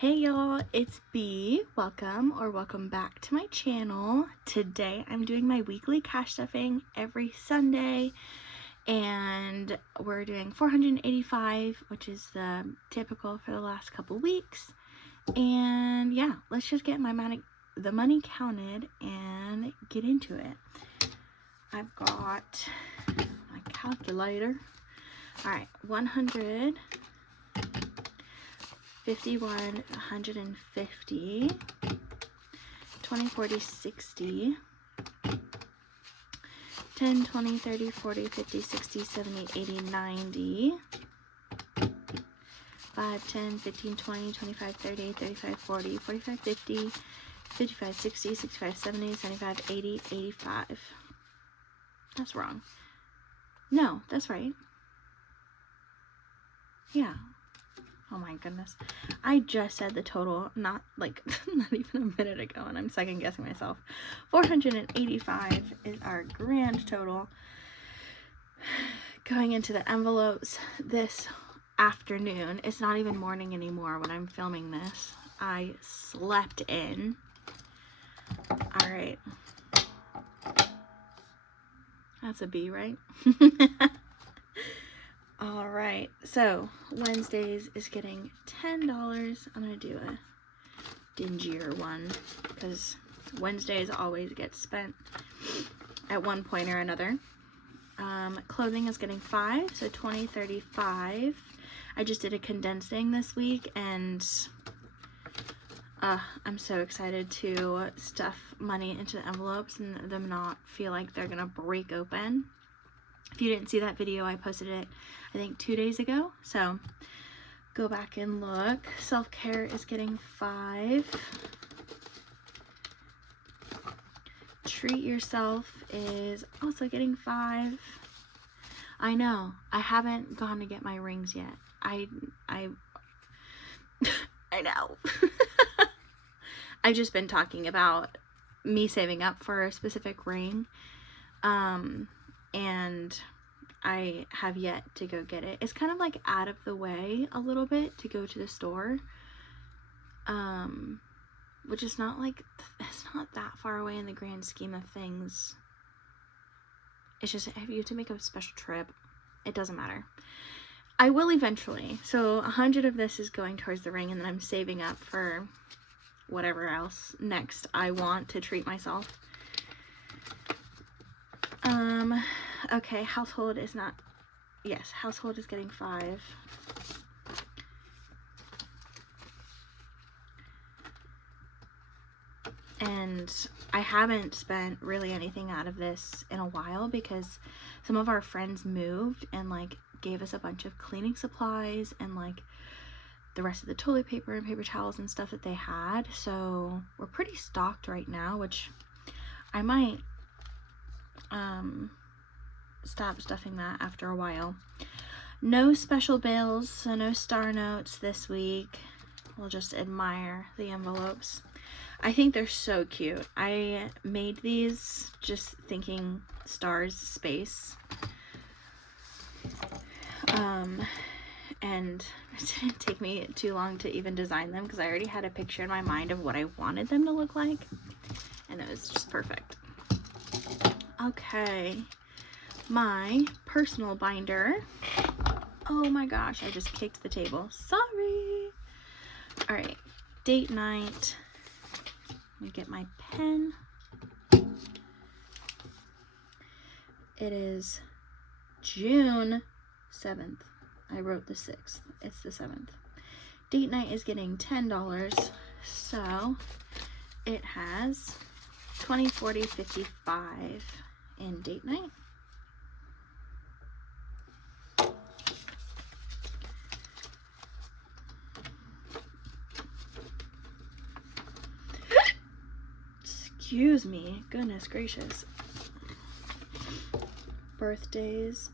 Hey y'all, it's B. Welcome back to my channel. Today I'm doing my weekly cash stuffing every Sunday, and we're doing 485, which is the typical for the last couple weeks. And yeah, let's just get the money counted and get into it. I've got my calculator. All right, 100, 51, 150, 20, 40, 60, 10, 20, 30, 40, 50, 60, 70, 80, 90, 5, 10, 15, 20, 25, 30, 35, 40, 45, 50, 55, 60, 65, 70, 75, 80, 85. That's wrong. No, that's right. Yeah. Oh my goodness. I just said the total, not even a minute ago, and I'm second guessing myself. 485 is our grand total. Going into the envelopes this afternoon. It's not even morning anymore when I'm filming this. I slept in. Alright. That's a B, right? Alright, so Wednesdays is getting $10. I'm going to do a dingier one because Wednesdays always get spent at one point or another. Clothing is getting 5, so 20, 35. I just did a condensing this week, and I'm so excited to stuff money into the envelopes and them not feel like they're gonna break open. If you didn't see that video, I posted it I think 2 days ago, so go back and look. Self-care is getting 5. Treat yourself is also getting 5. I know, I haven't gone to get my rings yet. I know. I've just been talking about me saving up for a specific ring, and I have yet to go get it. It's kind of like out of the way a little bit to go to the store, which is not like, it's not that far away in the grand scheme of things. It's just, if you have to make a special trip, it doesn't matter. I will eventually. So 100 of this is going towards the ring, and then I'm saving up for whatever else next I want to treat myself. Okay, household is not, yes, household is getting 5. And I haven't spent really anything out of this in a while because some of our friends moved and gave us a bunch of cleaning supplies and the rest of the toilet paper and paper towels and stuff that they had. So we're pretty stocked right now, which I might stop stuffing that after a while. No special bills, so no star notes this week. We'll just admire the envelopes. I think they're so cute. I made these just thinking stars, space. And it didn't take me too long to even design them because I already had a picture in my mind of what I wanted them to look like, and it was just perfect. Okay, my personal binder. Oh my gosh, I just kicked the table. Sorry. All right, date night. Let me get my pen. It is June 7th. I wrote the 6th. It's the 7th. Date night is getting $10. So it has 20, 40, 55 in date night. Excuse me. Goodness gracious. Birthdays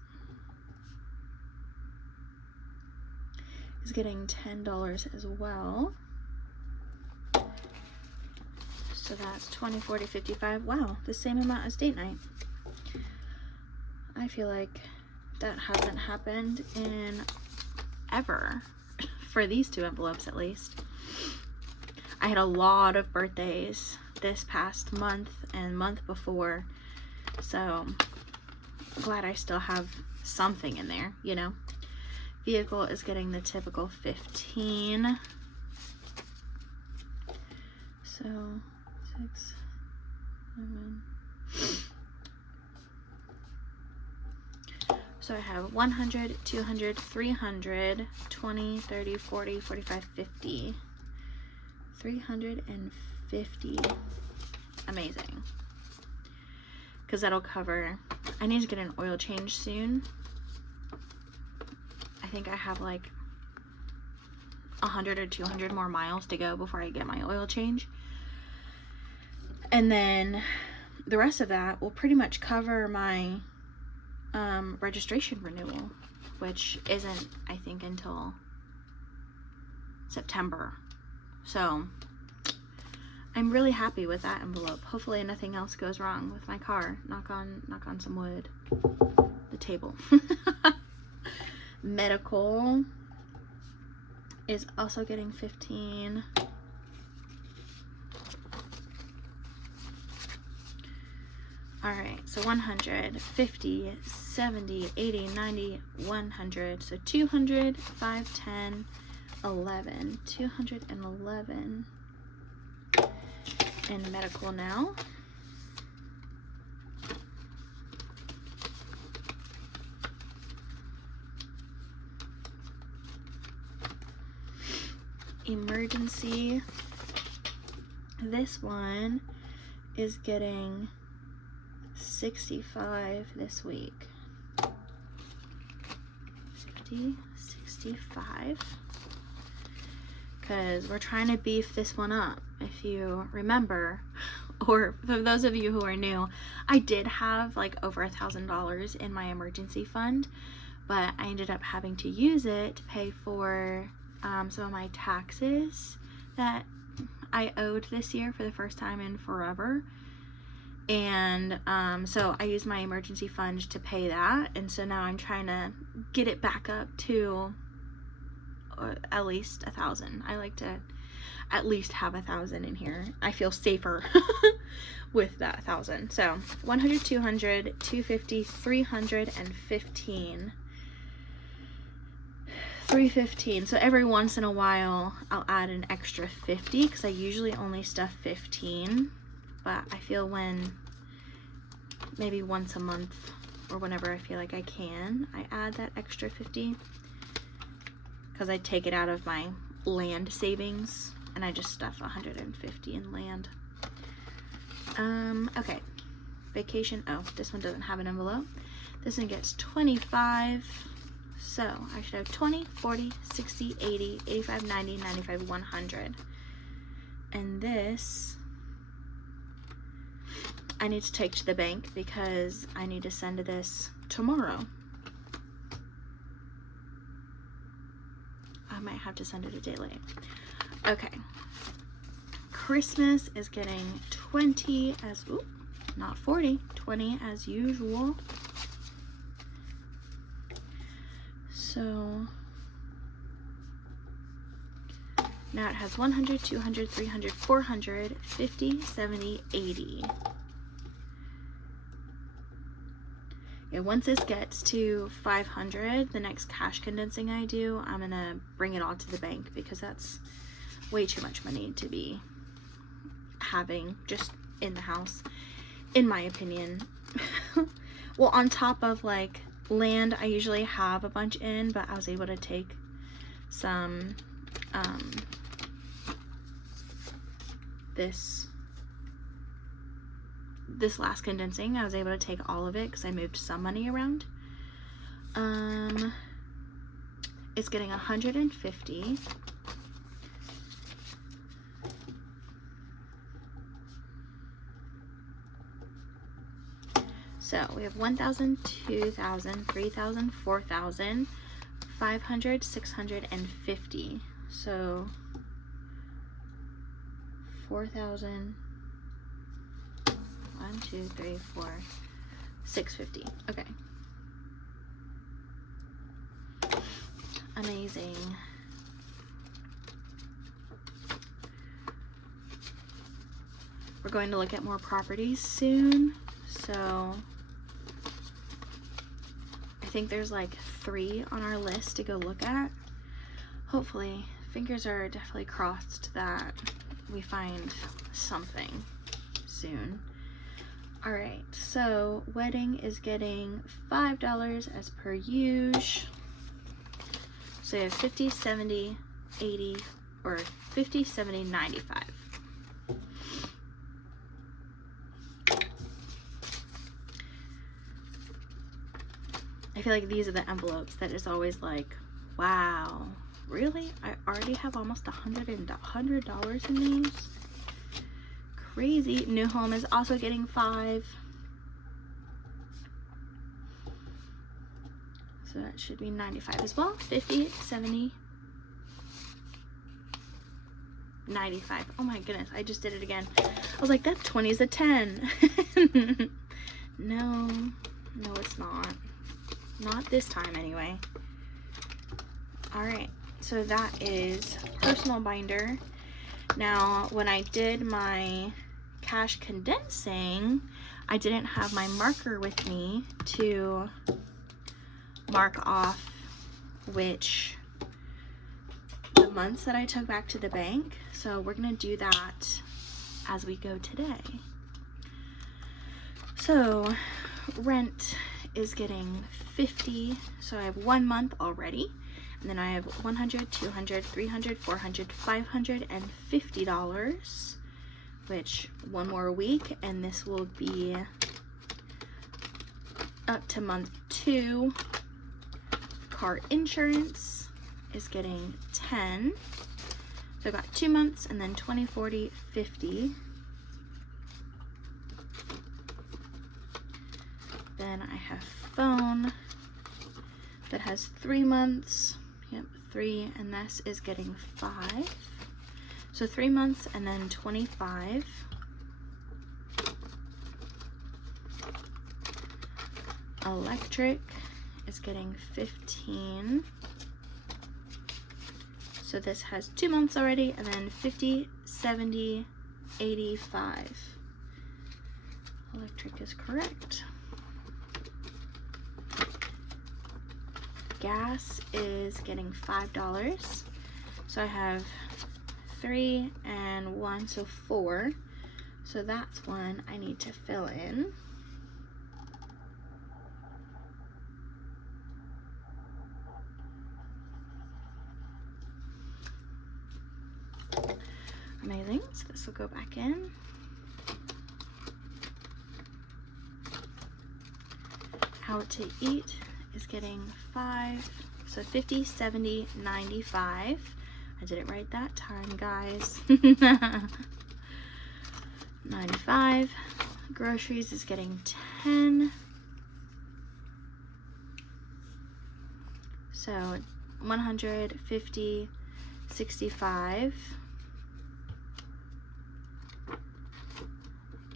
is getting $10 as well. So that's 20, 40, 55. Wow, the same amount as date night. I feel like that hasn't happened in ever for these two envelopes at least. I had a lot of birthdays this past month and month before, so glad I still have something in there, you know. Vehicle is getting the typical 15. So 6, 7. So I have 100, 200, 300, 20, 30, 40, 45, 50. 350. Amazing. Because that'll cover, I need to get an oil change soon. I think I have like 100 or 200 more miles to go before I get my oil change. And then the rest of that will pretty much cover my registration renewal, which isn't, I think, until September. So I'm really happy with that envelope. Hopefully nothing else goes wrong with my car. Knock on some wood. The table. Medical is also getting 15. Alright, so 100, 50, 70, 80, 90, 100. So 200, 5, 10, 11. 211 in medical now. Emergency. This one is getting 65 this week. 50, 65. Because we're trying to beef this one up. If you remember, or for those of you who are new, I did have like over $1,000 in my emergency fund, but I ended up having to use it to pay for some of my taxes that I owed this year for the first time in forever. And so I used my emergency fund to pay that, and so now I'm trying to get it back up to at least 1,000. I like to at least have 1,000 in here. I feel safer with that 1,000. So 100, 200, 250, 315. 315. So every once in a while I'll add an extra 50 because I usually only stuff 15. But I feel when maybe once a month or whenever I feel like I can, I add that extra 50 because I take it out of my land savings and I just stuff 150 in land. Okay, vacation. Oh, this one doesn't have an envelope. This one gets 25. So I should have 20, 40, 60, 80, 85, 90, 95, 100. And this I need to take to the bank because I need to send this tomorrow. I might have to send it a day late. Okay. Christmas is getting 20 as, ooh, not 40, 20 as usual. So now it has 100, 200, 300, 400, 50, 70, 80. Yeah, once this gets to 500, the next cash condensing I do, I'm gonna bring it all to the bank because that's way too much money to be having just in the house, in my opinion. Well, on top of like land, I usually have a bunch in, but I was able to take some this last condensing, I was able to take all of it because I moved some money around. It's getting 150. So we have 1,000, 2,000, 3,000, 4,000, 500, 650. So 4,000. 1, 2, 3, 4, 650. Okay. Amazing. we're going to look at more properties soon. So I think there's like 3 on our list to go look at. Hopefully, fingers are definitely crossed that we find something soon. All right, so wedding is getting $5 as per usual. So you have 50, 70, 80, or 50, 70, 95. I feel like these are the envelopes that is always like, wow, really? I already have almost $100 in these? Crazy. New home is also getting 5. So that should be 95 as well. 50, 70, 95. Oh my goodness, I just did it again. I was like, that 20 is a 10. No, it's not. Not this time anyway. All right, so that is personal binder. Now, when I did my cash condensing, I didn't have my marker with me to mark off which the months that I took back to the bank. So we're gonna do that as we go today. So rent is getting 50, so I have 1 month already, and then I have $100, $200, $300, $400, $550, which 1 more week, and this will be up to month 2. Car insurance is getting 10, so I got 2 months, and then 20, 40, 50. Then I have phone that has 3 months. Yep, 3, and this is getting 5. So 3 months and then 25. Electric is getting 15. So this has 2 months already, and then 50, 70, 85. Electric is correct. Gas is getting $5. So I have 3 and 1, so 4. So that's one I need to fill in. Amazing. So this will go back in. Out to eat is getting 5, so 50, 70, 95. I didn't write that time, guys. 95. Groceries is getting 10. So 150, 65.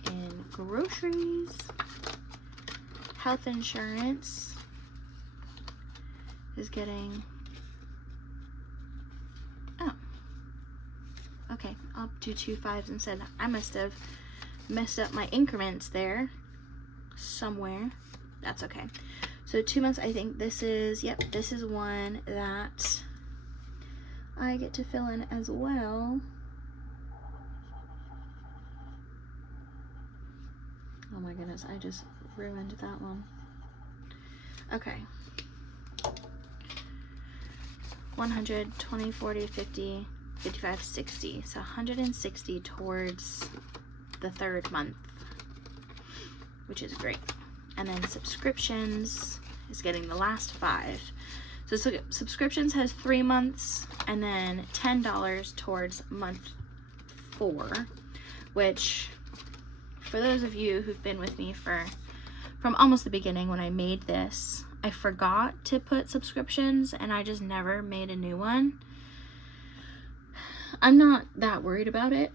In groceries. Health insurance is getting, oh, okay, I'll do 2 5s instead. I must have messed up my increments there somewhere. That's okay. So 2 months, I think this is, yep, this is one that I get to fill in as well. Oh my goodness, I just ruined that one. Okay. 100, 20, 40, 50, 55, 60. So 160 towards the 3rd month, which is great. And then subscriptions is getting the last 5. So subscriptions has 3 months, and then $10 towards month 4, which for those of you who've been with me from almost the beginning when I made this, I forgot to put subscriptions and I just never made a new one. I'm not that worried about it,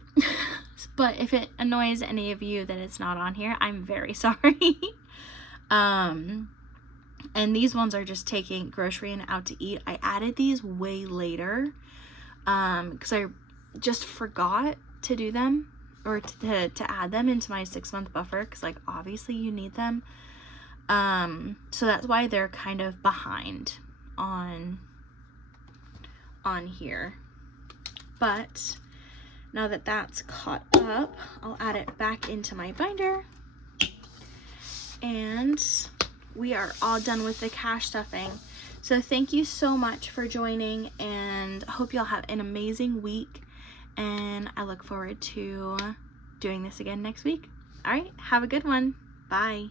but if it annoys any of you that it's not on here, I'm very sorry. And these ones are just taking grocery and out to eat. I added these way later because I just forgot to do them. or to add them into my 6-month buffer, because like obviously you need them. So that's why they're kind of behind on here. But now that that's caught up, I'll add it back into my binder. And we are all done with the cash stuffing. So thank you so much for joining, and I hope y'all have an amazing week, and I look forward to doing this again next week. All right, have a good one. Bye.